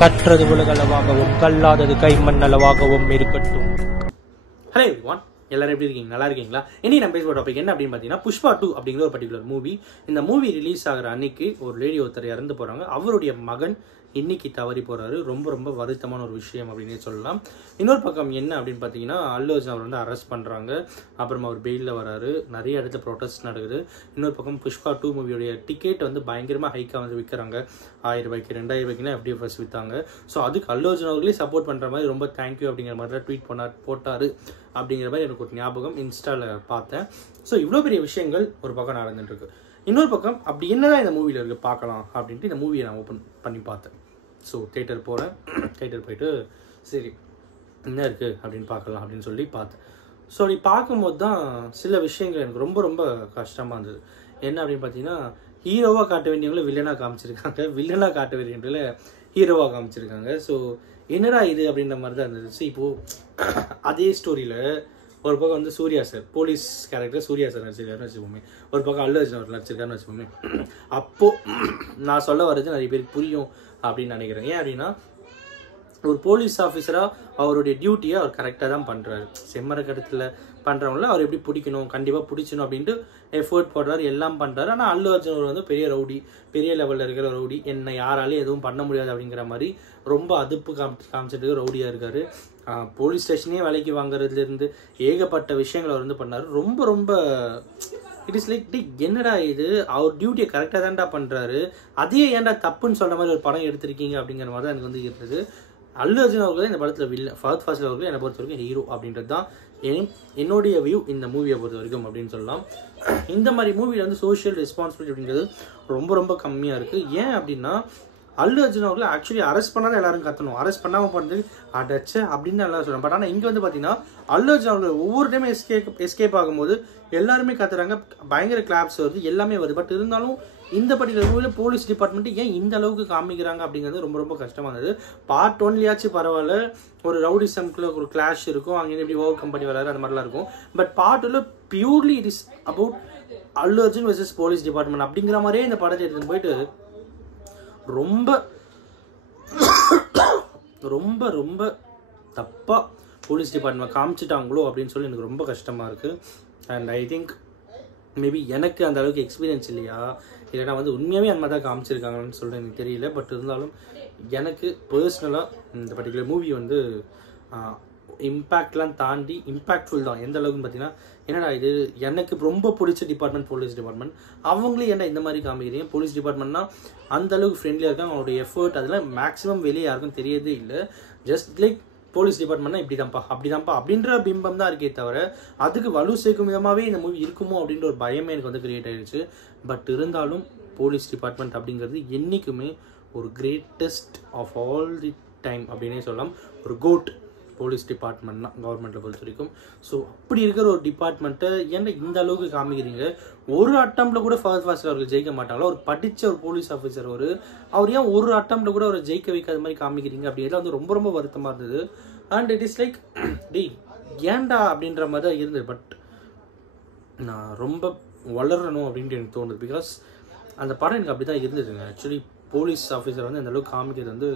கற்றது உலகளவாகவும் கல்லாதது கைமண் அளவாகவும் இருக்கட்டும். Hello everyone, எல்லாரும் எப்படி இருக்கீங்க? நல்லா இருக்கீங்களா? இனி நம்ம பேசுகிற டாபிக் என்ன அப்படின்னு பார்த்தீங்கன்னா, புஷ்பா 2 அப்படிங்கிற ஒரு பர்டிகுலர் மூவி. இந்த மூவி ரிலீஸ் ஆகிற அன்னைக்கு ஒரு லேடி ஒருத்தர் இறந்து போகிறாங்க. அவருடைய மகன் இன்னைக்கு தவறி போகிறாரு. ரொம்ப ரொம்ப வருத்தமான ஒரு விஷயம் அப்படின்னே சொல்லலாம். இன்னொரு பக்கம் என்ன அப்படின்னு பார்த்தீங்கன்னா, அல்லு அர்ஜுன் அவர் வந்து அரெஸ்ட் பண்ணுறாங்க. அப்புறம் அவர் பெயிலில் வராரு. நிறைய இடத்துல ப்ரொட்டஸ்ட் நடக்குது. இன்னொரு பக்கம் புஷ்பா 2 மூவியோடைய டிக்கெட் வந்து பயங்கரமாக ஹைக்காக வந்து விற்கிறாங்க. 1000 ரூபாய்க்கு 2000 ரூபாய்க்குலாம் FDFS விற்றாங்க. ஸோ அதுக்கு அல்லு அர்ஜுன் அவர்களே சப்போர்ட் பண்ணுற மாதிரி ரொம்ப தேங்க்யூ அப்படிங்கிற மாதிரி தான் ட்வீட் போட்டார் அப்படிங்கிற மாதிரி எனக்கு ஒரு ஞாபகம் இன்ஸ்டாவில் பார்த்தேன். ஸோ இவ்வளோ பெரிய விஷயங்கள் ஒரு பக்கம் நடந்துட்டு இருக்கு. இன்னொரு பக்கம் அப்படி என்னதான் இந்த மூவியில் இருக்குது பார்க்கலாம் அப்படின்ட்டு இந்த மூவியை நான் ஓப்பன் பண்ணி பார்த்தேன். ஸோ தேட்டர் போகிறேன். தேட்டர் போயிட்டு சரி என்ன இருக்குது அப்படின்னு பார்க்கலாம் அப்படின்னு சொல்லி பார்த்தேன். ஸோ அப்படி பார்க்கும்போது தான் சில விஷயங்கள் எனக்கு ரொம்ப ரொம்ப கஷ்டமாக இருந்தது. என்ன அப்படின்னு பார்த்தீங்கன்னா, ஹீரோவாக காட்ட வேண்டியவங்களை வில்லனாக காமிச்சிருக்காங்க, வில்லனாக காட்ட வேண்டியவங்களை ஹீரோவாக காமிச்சிருக்காங்க. ஸோ என்னடா இது அப்படின்ற மாதிரி தான் இருந்தது. ஸோ இப்போது அதே ஸ்டோரியில் ஒரு பக்கம் வந்து Suriya sir police character Suriya sir நடிச்சிருக்காருன்னு வச்சுக்கோமே, ஒரு பக்கம் அல்லு அர்ஜுன் அவர் நடிச்சிருக்காருன்னு வச்சுக்கோமே. அப்போது நான் சொல்ல வர்றது நிறைய பேருக்கு புரியும் அப்படின்னு நினைக்கிறேன். ஏன் அப்படின்னா, ஒரு போலீஸ் ஆஃபீஸராக அவருடைய டியூட்டியை அவர் கரெக்டாக தான் பண்ணுறாரு. செம்மர கடத்தில் பண்ணுறவங்கள அவர் எப்படி பிடிக்கணும், கண்டிப்பாக பிடிச்சணும் அப்படின்ட்டு எஃபோர்ட் போடுறாரு, எல்லாம் பண்ணுறாரு. ஆனால் அல்லு அர்ஜுன் அவர் வந்து பெரிய ரவுடி, பெரிய லெவலில் இருக்கிற ரவுடி, என்னை யாராலையும் எதுவும் பண்ண முடியாது அப்படிங்கிற மாதிரி ரொம்ப அதுப்பு காமிச்சிட்டு ரவுடியாக இருக்கார். போலீஸ் ஸ்டேஷனே விலைக்கு வாங்குறதுலேருந்து ஏகப்பட்ட விஷயங்களை அவர் வந்து பண்ணார். ரொம்ப ரொம்ப இட் இஸ் லைக் என்னடா இது, அவர் டியூட்டியை கரெக்டாக தான்டா பண்ணுறாரு, அதே ஏன்டா தப்புன்னு சொல்கிற மாதிரி ஒரு படம் எடுத்திருக்கீங்க அப்படிங்கிற மாதிரி தான் எனக்கு வந்து இருந்தது. அல்லு அர்ஜுன் அவர்கள் இந்த படத்தில் வில்ல, ஃபஹத் ஃபாசில் அவர்கள் என்னை பொறுத்த வரைக்கும் ஹீரோ அப்படின்றது தான் என்னுடைய வியூ இந்த மூவியை பொறுத்த வரைக்கும் அப்படின்னு சொல்லலாம். இந்த மாதிரி மூவியில் வந்து சோஷியல் ரெஸ்பான்சிபிலிட்டி அப்படிங்கிறது ரொம்ப ரொம்ப கம்மியாக இருக்குது. ஏன் அப்படின்னா, அல்லு அர்ஜுன் அவர்களை ஆக்சுவலி அரெஸ்ட் பண்ணால் எல்லாரும் கத்தணும், அரெஸ்ட் பண்ணாமல் பண்ணுறது அடைச்ச அப்படின்னு எல்லாம் சொல்லலாம். பட் ஆனால் இங்கே வந்து பார்த்தீங்கன்னா, அல்லு அர்ஜுன் அவர்கள் ஒவ்வொரு டைமும் எஸ்கேப் ஆகும்போது எல்லாருமே கத்துறாங்க, பயங்கர கிளாப்ஸ் வருது, எல்லாமே வருது. பட் இருந்தாலும் இந்த பர்டிகுலர் மூவியில் போலீஸ் டிபார்ட்மெண்ட்டு ஏன் இந்த அளவுக்கு காமிக்கிறாங்க அப்படிங்கிறது ரொம்ப ரொம்ப கஷ்டமாக இருந்தது. பார்ட் 1லயாச்சும் பரவாயில்ல, ஒரு ரவுடிசம்குள்ள ஒரு கிளாஷ் இருக்கும், அங்கே எப்படி ஓவர் கம் பண்ணி வராரு அந்த மாதிரிலாம் இருக்கும். பட் பார்ட் 2ல purely it is about Allu Arjun versus police department அப்படிங்கிற மாதிரியே இந்த படத்தை எடுத்துன்னு போயிட்டு ரொம்ப ரொம்ப ரொம்ப தப்பாக போலீஸ் டிபார்ட்மெண்ட் காமிச்சிட்டாங்களோ அப்படின்னு சொல்லி எனக்கு ரொம்ப கஷ்டமாக இருக்குது. அண்ட் ஐ திங்க் மேபி எனக்கு அந்த அளவுக்கு எக்ஸ்பீரியன்ஸ் இல்லையா, இல்லைனா வந்து உண்மையாகவே அந்த மாதிரி தான் காமிச்சிருக்காங்கன்னு சொல்லிட்டு எனக்கு தெரியல. பட் இருந்தாலும் எனக்கு பர்சனலாக இந்த பர்டிகுலர் மூவி வந்து இம்பேக்ட்லாம் தாண்டி இம்பேக்ட்ஃபுல் தான். எந்த அளவுக்குன்னு பார்த்தீங்கன்னா, என்னடா இது எனக்கு ரொம்ப பிடிச்ச டிபார்ட்மெண்ட் போலீஸ் டிபார்ட்மெண்ட், அவங்களே ஏன்டா இந்த மாதிரி காமிக்கிறீங்க, போலீஸ் டிபார்ட்மெண்ட்னா அந்த அளவுக்கு ஃப்ரெண்ட்லியாக இருக்காங்க, அவங்களுடைய எஃபர்ட் அதெல்லாம் மேக்ஸிமம் வெளியே யாருக்கும் தெரியவே இல்லை. ஜஸ்ட் லைக் போலீஸ் டிபார்ட்மெண்ட்னா இப்படி தான்ப்பா அப்படின்ற பிம்பம் தான் இருக்கே தவிர, அதுக்கு வலு சேர்க்கும் விதமாகவே இந்த மூவி இருக்குமோ அப்படின்ற ஒரு பயமே எனக்கு வந்து கிரியேட் ஆகிடுச்சு. பட் இருந்தாலும் போலீஸ் டிபார்ட்மெண்ட் அப்படிங்கிறது என்றைக்குமே ஒரு greatest of all the time அப்படின்னே சொல்லலாம். ஒரு கோட் போலீஸ் டிபார்ட்மெண்ட் தான் கவர்மெண்ட்டை பொறுத்த வரைக்கும். ஸோ அப்படி இருக்கிற ஒரு டிபார்ட்மெண்ட்டை ஏன்னா இந்த அளவுக்கு காமிக்கிறீங்க? ஒரு அட்டம்ப்டில் கூட ஃபஹத் ஃபாசில் அவர்கள் ஜெயிக்க மாட்டாங்களா? ஒரு படித்த ஒரு போலீஸ் ஆஃபீஸர் அவர் ஏன் ஒரு அட்டம்ப்டில் கூட அவரை ஜெயிக்க வைக்காத மாதிரி காமிக்கிறீங்க அப்படிங்கிறது வந்து ரொம்ப ரொம்ப வருத்தமாக இருந்தது. அண்ட் இட் இஸ் லைக் ஏன்டா அப்படின்ற மாதிரி தான் இருந்தது. பட் நான் ரொம்ப வளரணும் அப்படின்ட்டு எனக்கு தோணுது. பிகாஸ் அந்த படம் எனக்கு அப்படி தான் இருந்ததுங்க. ஆக்சுவலி போலீஸ் ஆஃபீஸர் வந்து அந்த அளவுக்கு காமிக்கிறது வந்து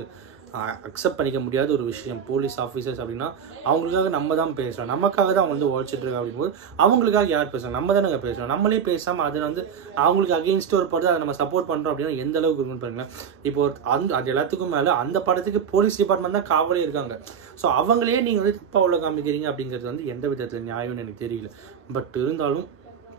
அக்செப்ட் பண்ணிக்க முடியாத ஒரு விஷயம். போலீஸ் ஆஃபீஸர்ஸ் அப்படின்னா அவங்களுக்காக நம்ம தான் பேசுகிறோம், நமக்காக தான் அவங்க வந்து உழைச்சிட்டு இருக்கா அப்படிங்கும்போது அவங்களுக்காக யார் பேசுகிறோம்? நம்ம தானே பேசுகிறோம். நம்மளே பேசாமல் அதில் வந்து அவங்களுக்கு அகெயின்ஸ்ட் ஒரு படத்தை அதை நம்ம சப்போர்ட் பண்ணுறோம் அப்படின்னா எந்த அளவுக்கு இருக்குன்னு பாருங்களேன். இப்போ அது எல்லாத்துக்கும் மேலே அந்த படத்துக்கு போலீஸ் டிபார்ட்மெண்ட் தான் காவலே இருக்காங்க. ஸோ அவங்களே நீங்கள் வந்து தப்பாக உள்ள காமிக்கிறீங்க அப்படிங்கிறது வந்து எந்த விதத்தில் நியாயம்னு எனக்கு தெரியல. பட் இருந்தாலும்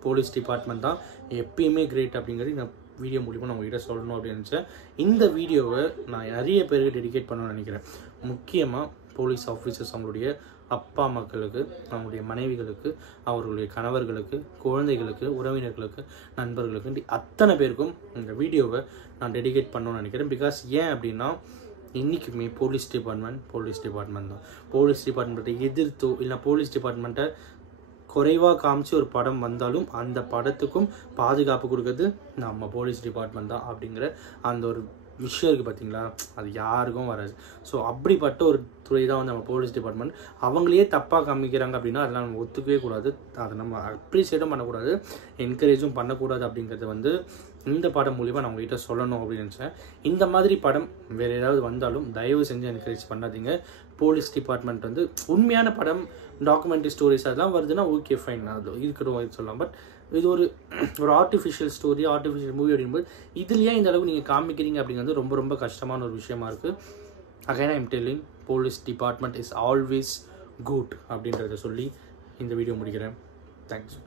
போலீஸ் டிபார்ட்மெண்ட் தான் எப்பயுமே கிரேட் அப்படிங்கிறது இந்த வீடியோ மூலிமா நான் உங்கள்கிட்ட சொல்லணும் அப்படின்னு நினச்சேன். இந்த வீடியோவை நான் நிறைய பேருக்கு டெடிகேட் பண்ணணும்னு நினைக்கிறேன். முக்கியமாக போலீஸ் ஆஃபீஸர்ஸ், அவங்களுடைய அப்பா மக்களுக்கு, அவங்களுடைய மனைவிகளுக்கு, அவர்களுடைய கணவர்களுக்கு, குழந்தைகளுக்கு, உறவினர்களுக்கு, நண்பர்களுக்கு, அத்தனை பேருக்கும் இந்த வீடியோவை நான் டெடிகேட் பண்ணணும்னு நினைக்கிறேன். பிகாஸ் ஏன் அப்படின்னா, இன்றைக்குமே போலீஸ் டிபார்ட்மெண்ட் தான். போலீஸ் டிபார்ட்மெண்ட்டை எதிர்த்தோ இல்லை போலீஸ் டிபார்ட்மெண்ட்டை குறைவாக காமிச்சு ஒரு படம் வந்தாலும் அந்த படத்துக்கும் பாதுகாப்பு கொடுக்குறது நம்ம போலீஸ் டிபார்ட்மெண்ட் தான் அப்படிங்கிற அந்த ஒரு விஷயம் இருக்குது பார்த்தீங்களா, அது யாருக்கும் வராது. ஸோ அப்படிப்பட்ட ஒரு துறை தான் வந்து நம்ம போலீஸ் டிபார்ட்மெண்ட். அவங்களையே தப்பாக காமிக்கிறாங்க அப்படின்னா அதெல்லாம் நம்ம ஒத்துக்கவே கூடாது, அதை நம்ம அப்ரிஷியேட்டும் பண்ணக்கூடாது, என்கரேஜும் பண்ணக்கூடாது அப்படிங்கிறது வந்து இந்த படம் மூலிமா நான் உங்ககிட்ட சொல்லணும் அப்படின்னு நினச்சேன். இந்த மாதிரி படம் வேறு ஏதாவது வந்தாலும் தயவு செஞ்சு என்கரேஜ் பண்ணாதீங்க. போலீஸ் டிபார்ட்மெண்ட் வந்து உண்மையான படம், டாக்குமெண்ட்ரி ஸ்டோரிஸ் அதெல்லாம் வருதுன்னா ஓகே ஃபைன், அது இருக்கிறோம் சொல்லலாம். பட் இது ஒரு ஆர்டிஃபிஷியல் ஸ்டோரி, ஆர்டிஃபிஷியல் மூவி அப்படிங்கும்போது இதுலேயே இந்த அளவுக்கு நீங்கள் காமிக்கிறீங்க அப்படிங்கிறது ரொம்ப ரொம்ப கஷ்டமான ஒரு விஷயமா இருக்குது. Again I am telling, police department is always good அப்படின்றத சொல்லி இந்த வீடியோ முடிக்கிறேன். தேங்க்ஸ்.